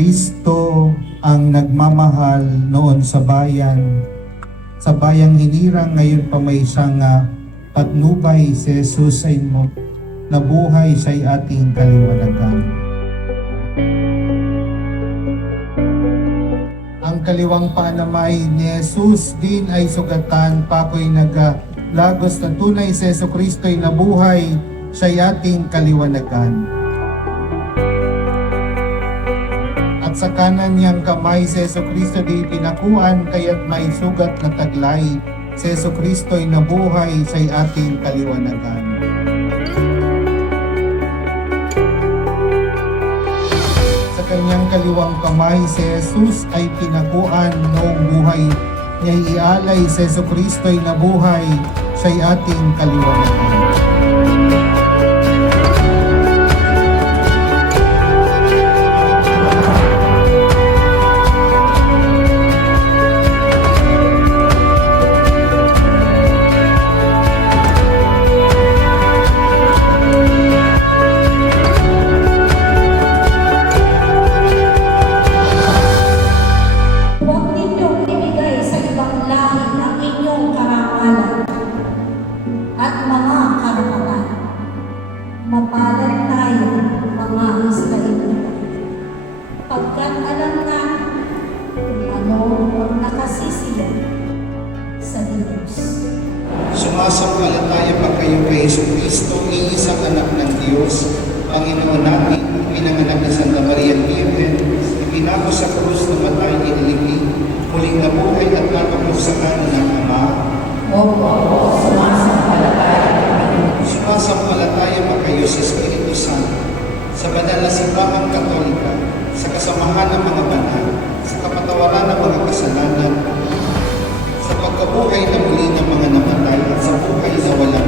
Kristo ang nagmamahal noon sa bayan. Sa bayang hinirang, ngayon pa may siyang patnubay. Si Jesus ay nabuhay, siya'y ating kaliwanagan. Ang kaliwang panamay ni Jesus din ay sugatan, pako'y naglagos na tunay si Jesu Kristo'y nabuhay, siya'y ating kaliwanagan. At sa kanan niyang kamay si Jesu Kristo di pinakuan, kaya't may sugat na taglay. Si Jesu Kristo'y nabuhay, siya'y ating kaliwanagan. Sa kanyang kaliwang kamay si Jesus ay pinakuan, noong buhay niya'y ialay. Si Jesu Kristo'y nabuhay, siya'y ating kaliwanagan. Mapalad tayo, mga Israelita, pagkat alam na kung ano ang nakasisiyan sa Diyos. Sumasampalataya ba kayo kay Jesu Kristo, iisang anak ng Diyos, Panginoon natin, pinanganak ni Santa Maria Virgen, ipinako sa krus na matay, inilibing, muling nabuhay at napaglusakan ng Ama? Opo, sumasampalataya. Sumasampalataya ba kayo sa Espiritu Santo, sa banal na simbahang Katolika, sa kasamahan ng mga banal, sa kapatawaran ng mga kasalanan, sa pagkabuhay na muli ng mga namatay at sa buhay na walang